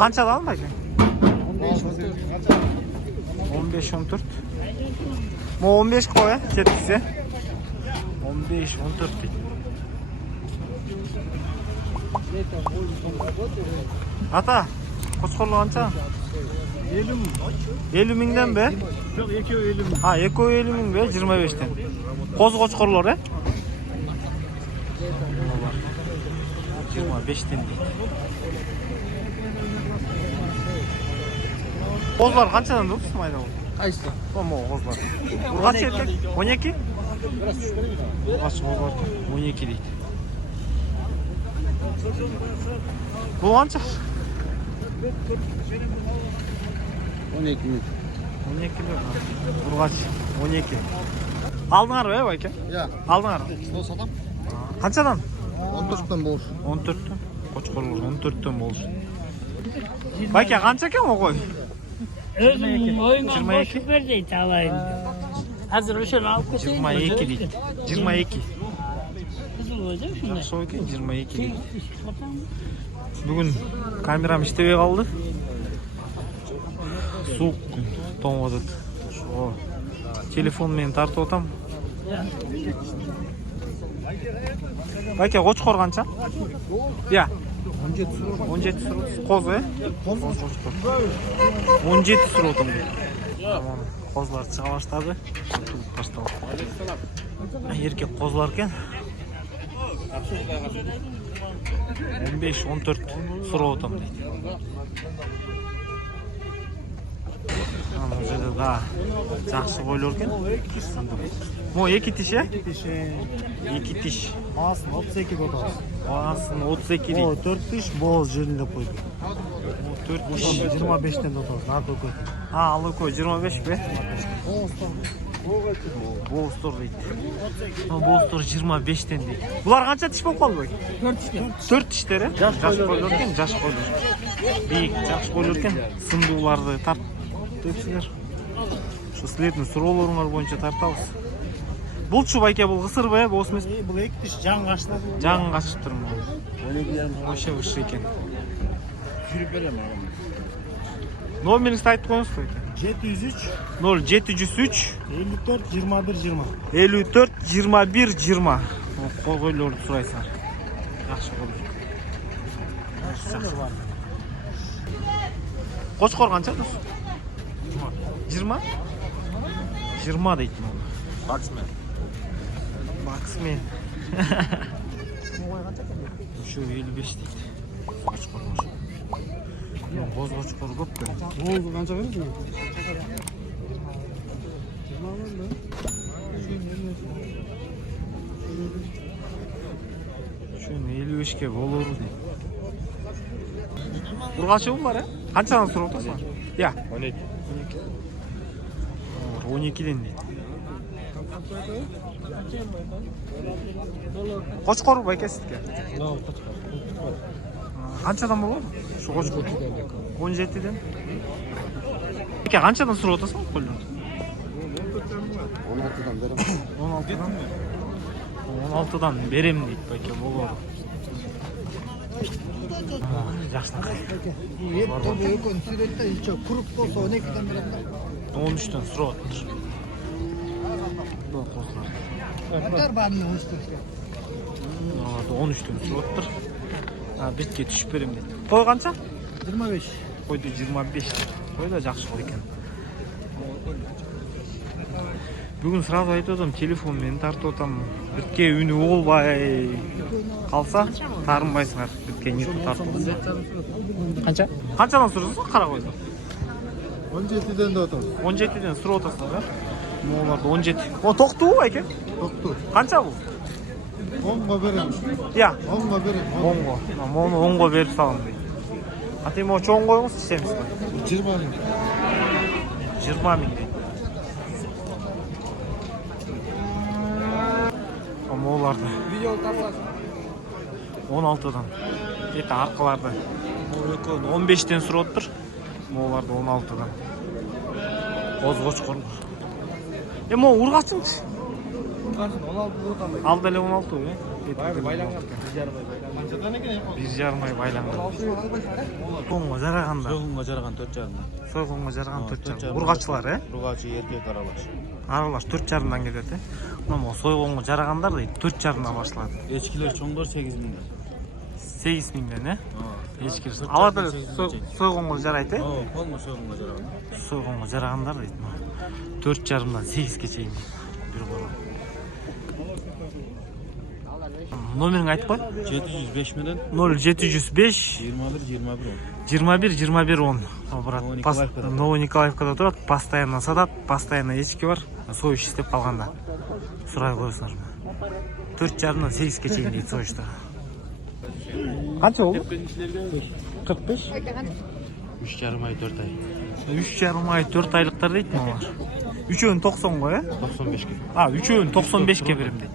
Qanchadan aldın? 15-14. Mo 15 qo'y, ketdikse. 15-14 deydi. Ata, qo'chqorlar qancha? 50 ming. 50 mingdan be? Yo'q, 250 ming. Ha, 250 ming be, 25 dan. Qo'z qo'chqorlar, 25 dan deydi. Qozlar qanchadan turibsiz mayda? Qaysi? To'mo qozlar. Qancha erkak? 12? Urg'ach qozlar 12 deydi. Bu qancha? 12 ming. 12 mi? Urg'ach 12. Aldinglarmi aka? Yo'q. Aldinglar. Sol satam. Qanchadan? 14 dan bo'lish. 14 dan. Qo'chqorlar 14 dan bo'lish. Aka qancha ekan o qo'y? Özüm oyundan 22. boşluk verdiydi alayım. Hazır uşağını alıp götüreyim. 22 deydi. 22. Kızıl koydu şunlar. Yaxshi ekan 22 deydi. Bugun kameram ishlabay qoldi. So'q kun to'ng'adi. Shu telefon men tartib o'tam. Aka qo'chqor qancha? Ya. 17 so'm. Qo'zi? Qo'z qo'chqor. 17 so'm o'tam. Tamam. Qozlar chiqa boshladi. Tashlab. Erkak qozlar ekan. 15-14 so'rab o'tam deydi. Ana o'zida da yaxshi qo'ylar ekan. Mo 2 tish ya? 2 tish. Aslında 32 bo'tamiz. Onasini 32 deydi. O 4 tish bo'z yerinde qo'ydi. 4 tish. 25 dan o'tamiz. Narxi ko'p. Ha, Alıkoy 25 be. Boğustor deydi. Boğustor 25 dan deydi. Bular qancha tish bo'lib qoldi? 4 tishlar. Yosh qo'ylar ekan, yosh qo'ylar. Buyuk, yaxshi qo'ylar ekan. Sinduqlarni tart depsizlar. Shu sletni so'rovlaringlar bo'yicha tartamiz. Bulchu aka bu qisir be, bu o'smas. Bu 2 tish jan qashlar. Jan qashib turibdi. O'sha ish ekan. Yurib beraman. Nomeringizni aytib qo'yingizmi aka? 703 0703 54 21 20. 54 21 20. Qo'ylarni so'raysan. Yaxshi bo'ldi. Qo'chqor qancha do'st? 20? 20 deydi. Baksman. Maxmen. Shu 55 deydi. Qo'chqor. Qo'z qo'chqor ko'p-ku. Bo'z qancha berasiz? Shuni 55 ga bo'laverdi. Urg'achim bor, qanchadan so'rab o'tasan? Ya, 12. 12 dan deydi. Qo'chqor aka sizga. Qanchadan bo'ladi? Shu qo'chqor 17 dan. Aka qanchadan so'rab o'tasan qo'ldan? 16 dan beraman. 16 dan. 16 dan berem deydi aka, bo'ladi. Yaxshi. 13 dan so'rab o'tir. Bu qo'zlar. 13 dan so'rab o'tir. Ha, bitga tushib berim deydi. Qo'y qancha? 25. Qo'ydi 25. Qo'yda yaxshi qo'y ekan. Bugun sразу aytdim, telefon men tartib o'tam. Bitga uni bo'lmay qolsa, tarinmaysizlar. Bitga net tartib. Qancha? Qanchadan so'raysiz? Qara qo'ydi. 17 dan da o'tamiz. 17 dan so'rab o'tasizlar. Mo'larda 17. O to'xtu aka? To'xtu. Qancha bu? 10 ga beraman. Ya, 10 ga beraman. 10 ga. Mana 10 ga berib salam deydi. Atimo cho'ng qo'yingsiz, ishlaymiz. 20 ming. 20 ming deydi. Mo'larda Video tartasiz. 16 dan. Eti arqalarda 15 dan so'rab o'tir. Mo'larda 16 dan. Qo'zg'ochqor. Mo urg'achim. Qarshi 16 o'tamiz. Aldale 16 o. Baylangan. 1,5 ай байланған. Соңғы жарағанда. Soğunma жараған 4,5. Soyğunga жараған 4,5. Urgaçılar, Urgaçı erkek aralaş. Aralaş 4,5'dan кетеді. Ama soyğunga жарағандар дейді 4,5'dan başladı. Echkiler çoğunlar 8.000. 8.000'den, Ешкілер. Аларда soyğunga жарайды, Olma soğunma жараған. Soyğunga жарағандар дейді. 4,5'dan 8'ge чейин дейді. Bir bola. Номеріңі айтып қой. 705 мeden 0705 21 10. 21 Новониколаевкада тұрады, постоянно сатады, постоянно ешкі бар, сойыш істеп қалғанда сұрай қойсыңдар. 4,5'dan 8'ge чейин дейді сойышта. Қанша oldu? 45? 3,5 ay 4 ay. 3,5 ай 4 айлықтар дейді мыналар. Үшеуін 90 ғой, 95'ge. Үшеуін 95'ge берем дейді.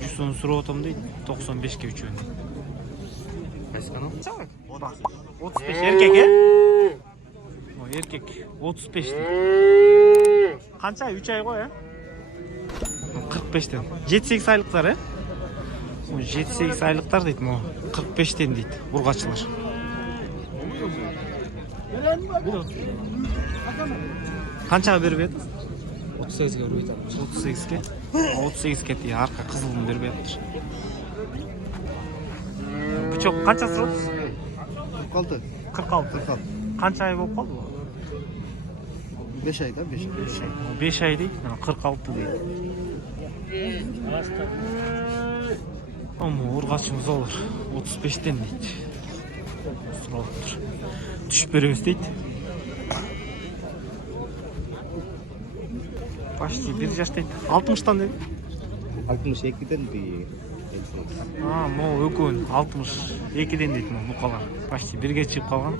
100 сұрап отам дейді, 95'ge üçеуін дейді. Қайсы канал? 35 еркек, Еркек 35 дейді. Қанша? 3 ай ғой, 45'ten. 7-8 айлықтар, 7-8 айлықтар дейді, 45'ten дейді, Urgaçılar. Қаншаға беріп еді? 38'ge беріп 38'ge. 38'ge дейді, арқа қызылын беріп еді. Бычок қанша сұрады? 46. 46. Қанша ай болып қалды? 5 ayda 5 ay. 5 ай дейді, 46 дейді. Urgaçımız olur. 35'ten дейді. Сұрап тұр. Түшіп береміз дейді. Почти 1 жаш дейді. 60'tan дейді. 62'den bir. Өкөн 62'den дейді бұқалар. Почти 1-ге шығып қалған.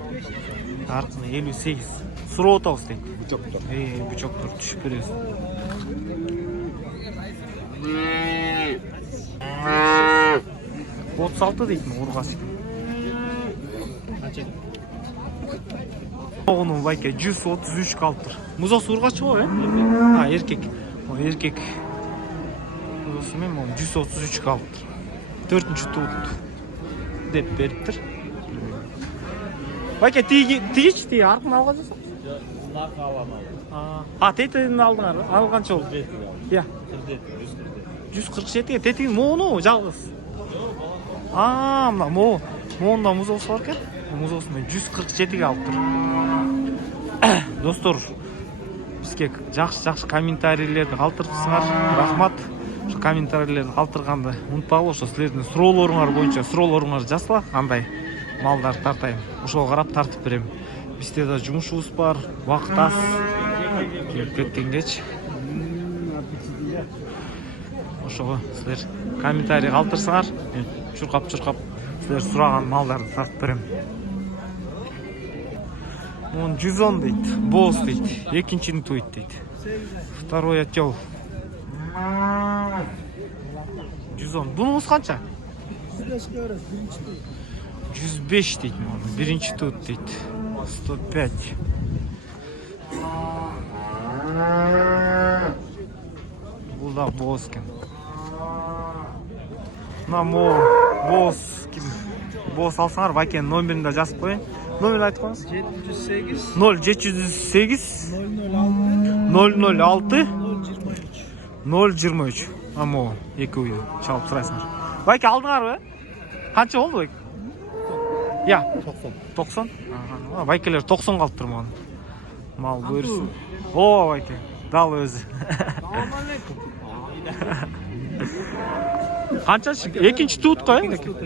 Арқыны 58. Сұрап отауыз дейді. Бычоктор түшіп береміз. 36 дейді Urgaç. Оғының байке 133 қалыптыр. Мұзасы Urgaçы ғой, еркек. Еркек. Мұзасы мен 133 қалыптыр. 4-ші туыт деп беріптір. Байке, тегеш тегі арқын алға жасақ? Нақы аламалы. Тетігін алдыңар, алғанша ол? 147-ге тетігін моғыны жалғыз? Мына моғында мұз осы бар кен? Мұз осы мен 147-ге алып тұр. Достор, бізге жақшы комментарийлерді қалтырыпсыңар. Рахмат. Комментарийлерді қалтырғанды ұмытпағыл. Сілердің сұрауларыңар бойынша сұрауларыңар жасла. Қандай малдар тартайым. Ошол қарап тартып берем. Бізде де жұмысымыз бар, уақыт аз. Келіп кеткенгеч. Ошоға сілер комментарий қалтырсыңар. Чурқап сілер сұраған малдарды тартып берем. 110 дейді, боз дейді, екіншіні туйт дейді. Второй отел. 110. Бұныңыз қанша? 105 дейді, бірінші туйт дейді. 105. Бұл да боз кен. Боз алсаңар, байкен номерінде жазып қойын. Номер айтып қойыңыз? 0708 006 023. Екі үйді шалып сұрайсыңар. Байке алдыңар бе? Қанша болды байке? 90. Байкелер 90 қалып тұр маған. Мал бөрісін. Байке, дал өзі. Қанша? Екінші туыт қой? Екінші туыт.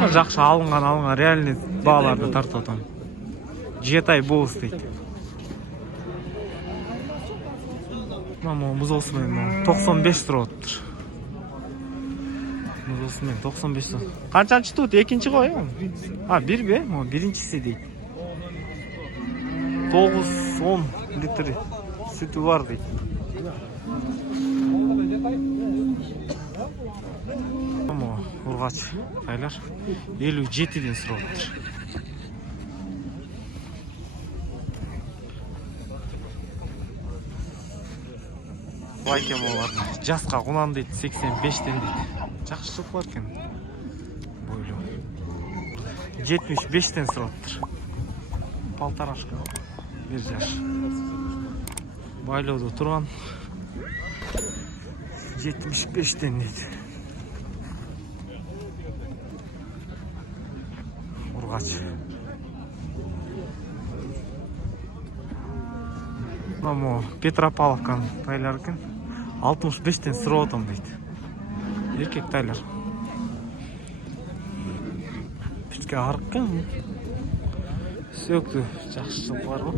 Жақшы алынған реальный бағаларды тартып отам. 7 ай боз дейді. Мұз осымен 95 тұрып отыр. Мұз осымен 95 тұрып. Қаншаншы туыт? Екінші ғой? Бір бе? Біріншісі дейді. 9-10 литр сүті бар дейді. Urgaç aylar 57'den sıraladır. Лайк эми олар. Жаска кунан дейт 85тен дейт. Жакшы чыгып бар экен. Бойлуу. 75тен сураттыр. Полторашка. 1 жаш. Байлоодо турган. 75тен дейт. Ургач. Мына Петропавловканын тайлар экен. 65тен сурап атам дейт. Эркек тайлар. Бүтке арык экен. Сөктү жакшы бар го.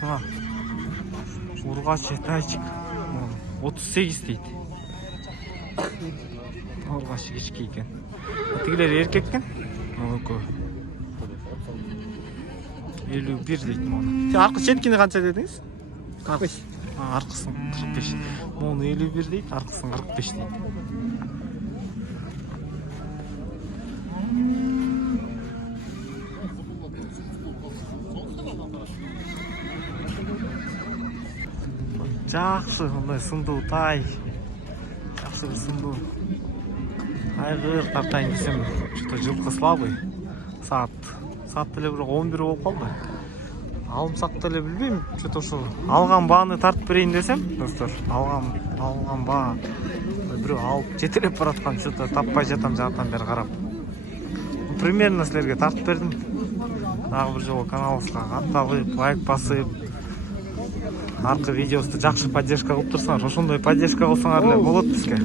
Мына ургач тайчик 38 дейт. Ургач кички экен. Тигилер эркек экен. Экөө 51 дейт муну. Аркы четкини канча дедиңиз? 45. Аркысын 45. Муну 51 дейт, аркысын 45 дейт. Жакшы, мындай сындуу тай. Жакшы бир сындуу. Айгыр тартайын десем, что-то жылкы слабый. Саат деле бир 11 болуп калды. Алымсак деле билбейм, что-то ошо алган бааны тартып берейин десем, достор, алган баа бирөө алып жетелеп бараткан, что-то таппай жатам жактан бери карап. Примерно силерге тартып бердим. Дагы бир жолу каналыбызга катталып, лайк басып, аркы видеосу жакшы поддержка кылып турсаңар, ошондой поддержка кылсаңар эле болот бизге.